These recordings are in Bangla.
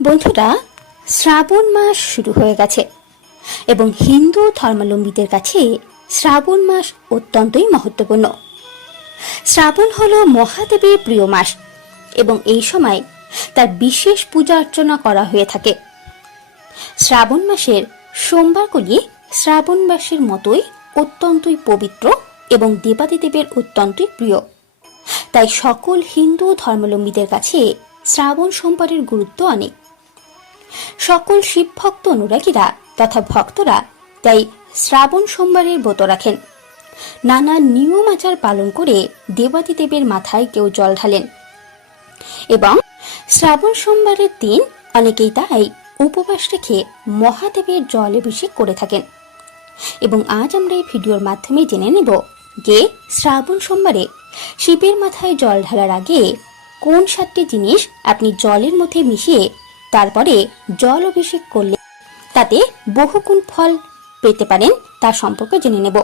বন্ধুরা, শ্রাবণ মাস শুরু হয়ে গেছে এবং হিন্দু ধর্মাবলম্বীদের কাছে শ্রাবণ মাস অত্যন্তই মহত্বপূর্ণ। শ্রাবণ হল মহাদেবের প্রিয় মাস এবং এই সময় তার বিশেষ পূজা অর্চনা করা হয়ে থাকে। শ্রাবণ মাসের সোমবারগুলি শ্রাবণ মাসের মতোই অত্যন্তই পবিত্র এবং দেবাদিদেবের অত্যন্তই প্রিয়। তাই সকল হিন্দু ধর্মাবলম্বীদের কাছে শ্রাবণ সোমবারের গুরুত্ব অনেক। সকল শিব ভক্ত অনুরাগীরা তথা ভক্তরা তাই শ্রাবণ সোমবারের ব্রত রাখেন। নানা নিয়ম আচার পালন করে দেবাদিদেবের মাথায় কেউ জল ঢালেন। এবং শ্রাবণ সোমবারের দিন অনেকেই তাই উপবাস রেখে মহাদেবের জল অভিষেক করে থাকেন। এবং আজ আমরা এই ভিডিওর মাধ্যমে জেনে নেব যে শ্রাবণ সোমবারে শিবের মাথায় জল ঢালার আগে কোন সাতটি জিনিস আপনি জলের মধ্যে মিশিয়ে তারপরে জল অভিষেক করলে তাতে বহুগুণ ফল পেতে পারেন, তা সম্পর্কে জেনে নেব।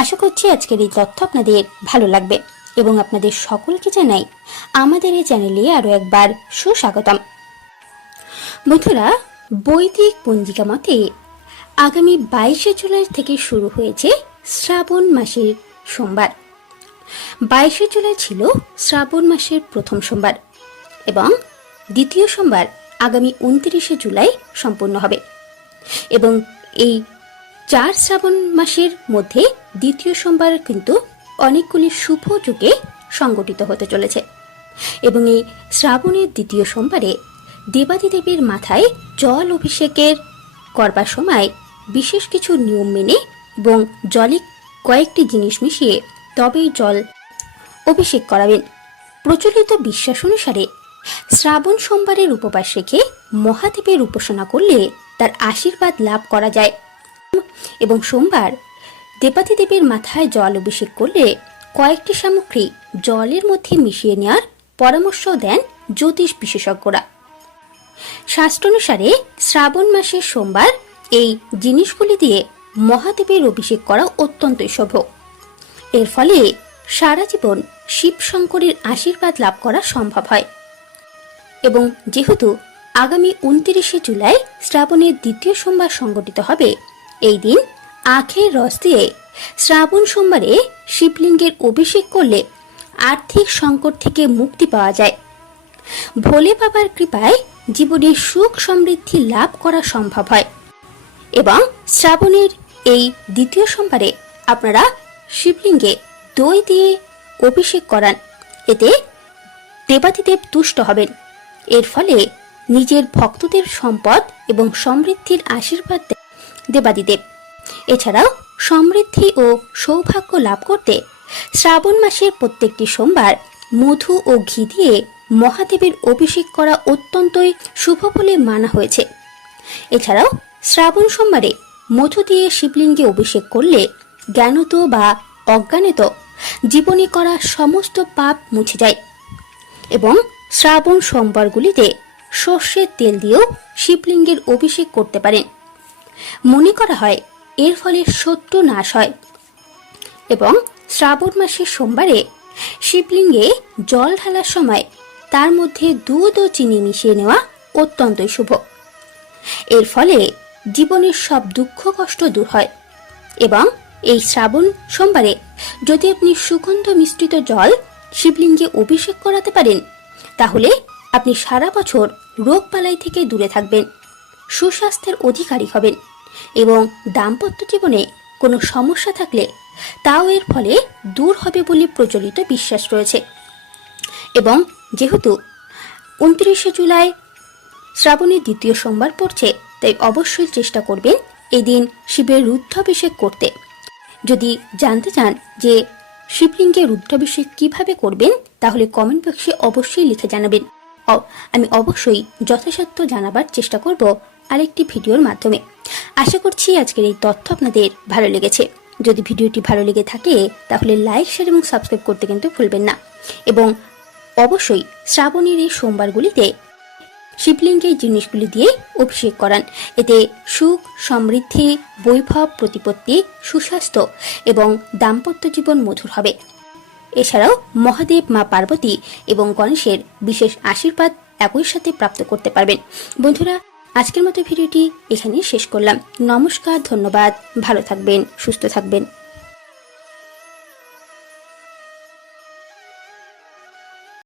আশা করছি আজকের এই তথ্য আপনাদের ভালো লাগবে এবং আপনাদের সকলকে জানাই আমাদের এই চ্যানেলে আরও একবার সুস্বাগতম। বন্ধুরা, বৈদিক পঞ্জিকা মতে আগামী বাইশে জুলাই থেকে শুরু হয়েছে শ্রাবণ মাসের সোমবার। বাইশে জুলাই ছিল শ্রাবণ মাসের প্রথম সোমবার এবং দ্বিতীয় সোমবার আগামী উনত্রিশে জুলাই সম্পূর্ণ হবে। এবং এই চার শ্রাবণ মাসের মধ্যে দ্বিতীয় সোমবার কিন্তু অনেকগুলি শুভ যুগে সংগঠিত হতে চলেছে। এবং এই শ্রাবণের দ্বিতীয় সোমবারে দেবাদিদেবীর মাথায় জল অভিষেকের করবার সময় বিশেষ কিছু নিয়ম মেনে এবং জলে কয়েকটি জিনিস মিশিয়ে তবেই জল অভিষেক করাবেন। প্রচলিত বিশ্বাস অনুসারে শ্রাবণ সোমবারের উপবাস রেখে মহাদেবের উপাসনা করলে তার আশীর্বাদ লাভ করা যায়। এবং সোমবার দেবাদিদেবের মাথায় জল অভিষেক করলে কয়েকটি সামগ্রী জলের মধ্যে মিশিয়ে নেওয়ার পরামর্শ দেন জ্যোতিষ বিশেষজ্ঞরা। শাস্ত্রানুসারে শ্রাবণ মাসের সোমবার এই জিনিসগুলি দিয়ে মহাদেবের অভিষেক করা অত্যন্তই শুভ। এর ফলে সারা জীবন শিব শঙ্করের আশীর্বাদ লাভ করা সম্ভব হয়। এবং যেহেতু আগামী উনত্রিশে জুলাই শ্রাবণের দ্বিতীয় সোমবার সংগঠিত হবে, এই দিন আখের রস দিয়ে শ্রাবণ সোমবারে শিবলিঙ্গের অভিষেক করলে আর্থিক সংকট থেকে মুক্তি পাওয়া যায়। ভোলে বাবার কৃপায় জীবনে সুখ সমৃদ্ধি লাভ করা সম্ভব হয় এবং শ্রাবণের এই দ্বিতীয় সোমবারে আপনারা শিবলিঙ্গে দই দিয়ে অভিষেক করান। এতে দেবাদিদেব তুষ্ট হবেন। এর ফলে নিজের ভক্তদের সম্পদ এবং সমৃদ্ধির আশীর্বাদ দেবাদিদেব। এছাড়াও সমৃদ্ধি ও সৌভাগ্য লাভ করতে শ্রাবণ মাসের প্রত্যেকটি সোমবার মধু ও ঘি দিয়ে মহাদেবের অভিষেক করা অত্যন্তই শুভ বলে মানা হয়েছে। এছাড়াও শ্রাবণ সোমবারে মধু দিয়ে শিবলিঙ্গে অভিষেক করলে জ্ঞানত বা অজ্ঞানত জীবনে করা সমস্ত পাপ মুছে যায় এবং শ্রাবণ সোমবারগুলিতে সর্ষের তেল দিয়েও শিবলিঙ্গের অভিষেক করতে পারেন। মনে করা হয়, এর ফলে শত্রু নাশ হয় এবং শ্রাবণ মাসের সোমবারে শিবলিঙ্গে জল ঢালার সময় তার মধ্যে দুধ ও চিনি মিশিয়ে নেওয়া অত্যন্তই শুভ। এর ফলে জীবনের সব দুঃখ কষ্ট দূর হয় এবং এই শ্রাবণ সোমবারে যদি আপনি সুগন্ধ মিশ্রিত জল শিবলিঙ্গে অভিষেক করাতে পারেন তাহলে আপনি সারা বছর রোগবালাই থেকে দূরে থাকবেন, সুস্বাস্থ্যের অধিকারী হবেন এবং দাম্পত্য জীবনে কোনো সমস্যা থাকলে তাও এর ফলে দূর হবে বলে প্রচলিত বিশ্বাস রয়েছে। এবং যেহেতু উনত্রিশে জুলাই শ্রাবণের দ্বিতীয় সোমবার পড়ছে, তাই অবশ্যই চেষ্টা করবেন এদিন শিবের রুদ্ধাভিষেক করতে। যদি জানতে চান যে শিবলিঙ্গে রুদ্রাভিষেক কীভাবে করবেন, তাহলে কমেন্ট বক্সে অবশ্যই লিখে জানাবেন। আমি অবশ্যই যথাসাধ্য জানাবার চেষ্টা করব আরেকটি ভিডিওর মাধ্যমে। আশা করছি আজকের এই তথ্য আপনাদের ভালো লেগেছে। যদি ভিডিওটি ভালো লেগে থাকে, তাহলে লাইক শেয়ার এবং সাবস্ক্রাইব করতে কিন্তু ভুলবেন না। এবং অবশ্যই শ্রাবণের এই সোমবারগুলিতে শিবলিঙ্গে এই জিনিসগুলি দিয়ে অভিষেক করান। এতে সুখ, সমৃদ্ধি, বৈভব, প্রতিপত্তি, সুস্বাস্থ্য এবং দাম্পত্য জীবন মধুর হবে। এছাড়াও মহাদেব মা পার্বতী এবং গণেশের বিশেষ আশীর্বাদ একই সাথে প্রাপ্ত করতে পারবেন। বন্ধুরা, আজকের মতো ভিডিওটি এখানেই শেষ করলাম। নমস্কার, ধন্যবাদ। ভালো থাকবেন, সুস্থ থাকবেন।